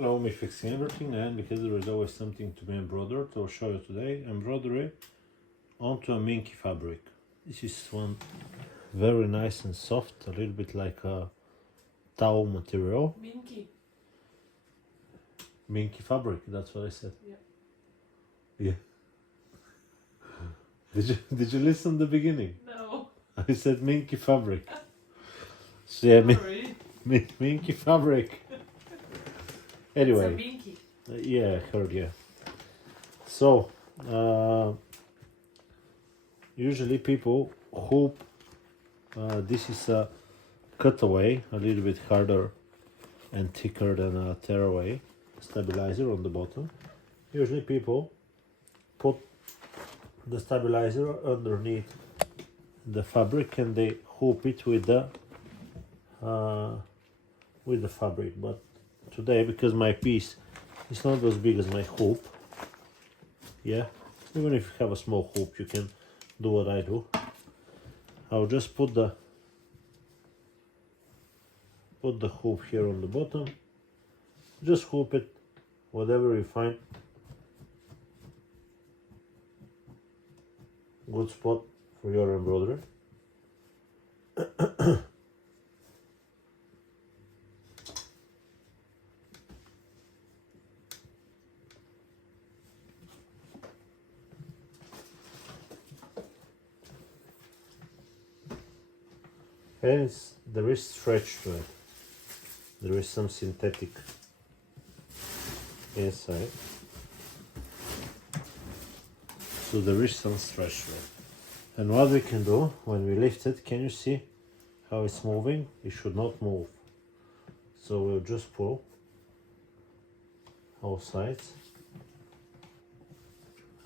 allow me fixing everything, and because there is always something to be embroidered, I'll show you today embroidery onto a minky fabric. This is one very nice and soft, a little bit like a towel material. Minky fabric, that's what I said. Yeah. Did you listen to the beginning? No. I said minky fabric. So yeah, minky fabric. Anyway. It's a minky. Yeah, I heard, yeah. So, usually people hope this is a cutaway, a little bit harder and thicker than a tearaway stabilizer on the bottom. Usually people put the stabilizer underneath the fabric and they hoop it with the fabric, but today, because my piece is not as big as my hoop, yeah, even if you have a small hoop you can do what I do. I'll just put the hoop here on the bottom, just hoop it whatever you find good spot for your embroidery. And there is stretch to it. There is some synthetic inside. So there is some stretch to it. And what we can do when we lift it, can you see how it's moving? It should not move. So we'll just pull all sides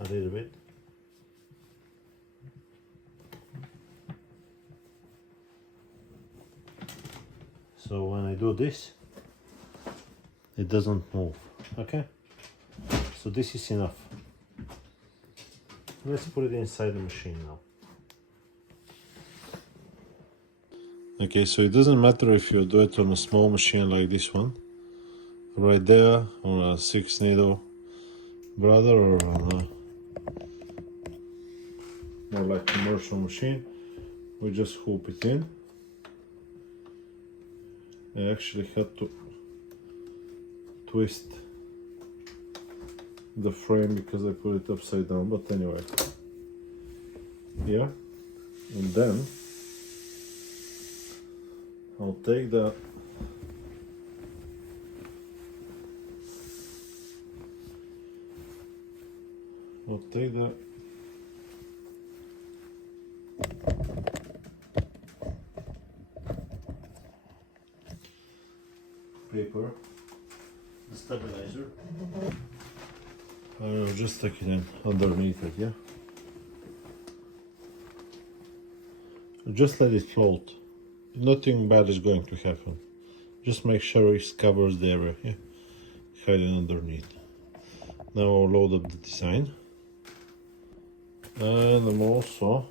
a little bit. So when I do this, it doesn't move, okay? So this is enough. Let's put it inside the machine now. Okay, so it doesn't matter if you do it on a small machine like this one, right there, on a 6 needle brother, or on a more like commercial machine. We just hoop it in. I actually had to twist the frame because I put it upside down, but anyway, yeah. And then I'll take the paper, the stabilizer. I'll just stick it in underneath it, yeah? Just let it float. Nothing bad is going to happen. Just make sure it covers the area, yeah? Hiding underneath. Now I'll load up the design. And I'm also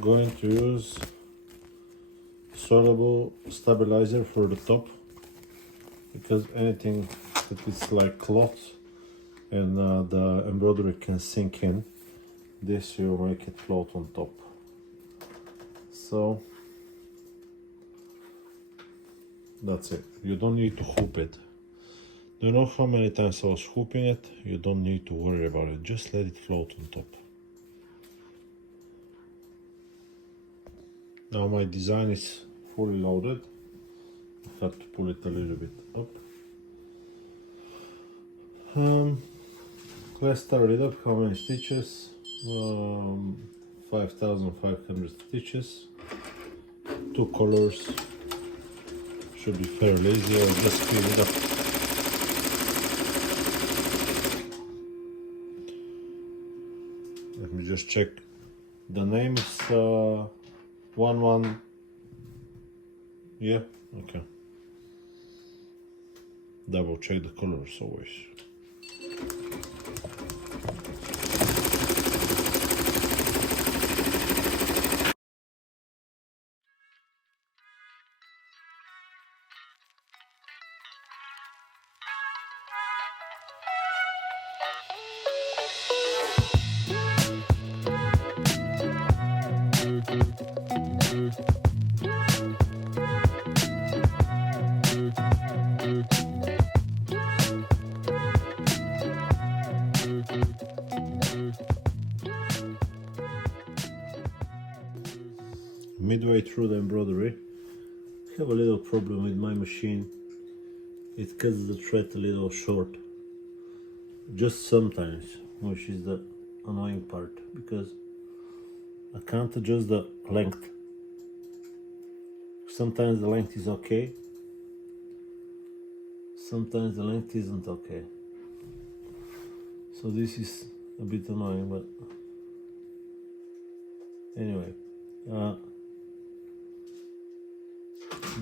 going to use soluble stabilizer for the top, because anything that is like cloth and the embroidery can sink in, this will make it float on top. So that's it. You don't need to hoop it. Do you know how many times I was hooping it? You don't need to worry about it. Just let it float on top. Now my design is fully loaded. I have to pull it a little bit up. Let's start it up. How many stitches? 5,500 stitches. 2 colors. Should be fairly easy. I'll just speed it up. Let me just check. The name is 1-1. Yeah, okay. Double check the colors always. midway through the embroidery. I have a little problem with my machine. It cuts the thread a little short. Just sometimes, which is the annoying part, because I can't adjust the length. Sometimes the length is okay, sometimes the length isn't okay. So this is a bit annoying, but anyway.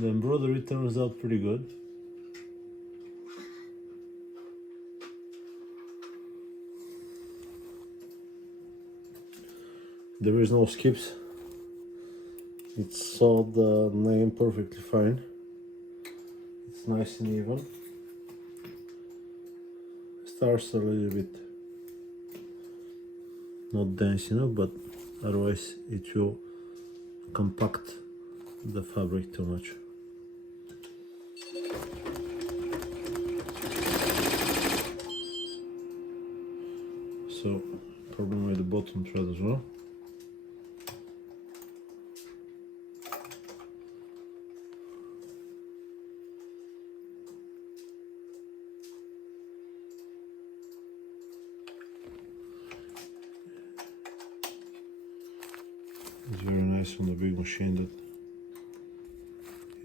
The embroidery turns out pretty good. There is no skips. It saw the name perfectly fine. It's nice and even. Starts a little bit not dense enough, but otherwise it will compact the fabric too much. So, problem with the bottom thread as well. It's very nice on the big machine that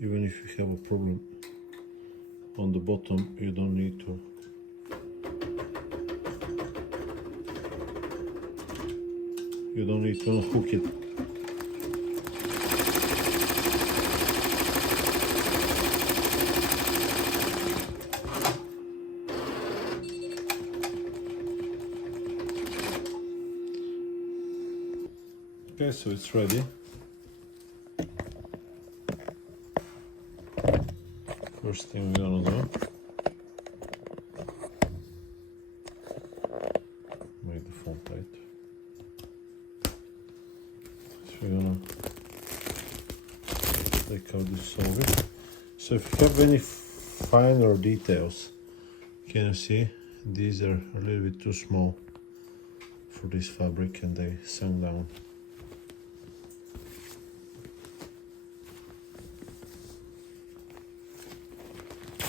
even if you have a problem on the bottom, you don't need to unhook it. Okay, so it's ready. First thing we're gonna do, make the foam tight. So we're gonna take out this solvent. So if you have any finer details, can you see these are a little bit too small for this fabric and they sunk down.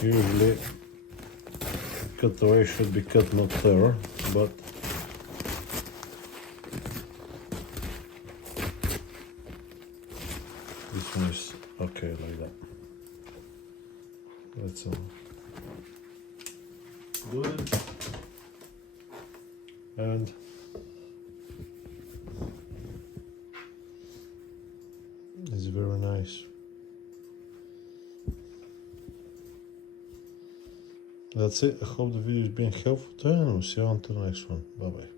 Usually cutaway should be cut, not tear, but this one is okay like that. That's good. And it's very nice. That's it. I hope the video has been helpful to you, and we'll see you on to the next one. Bye bye.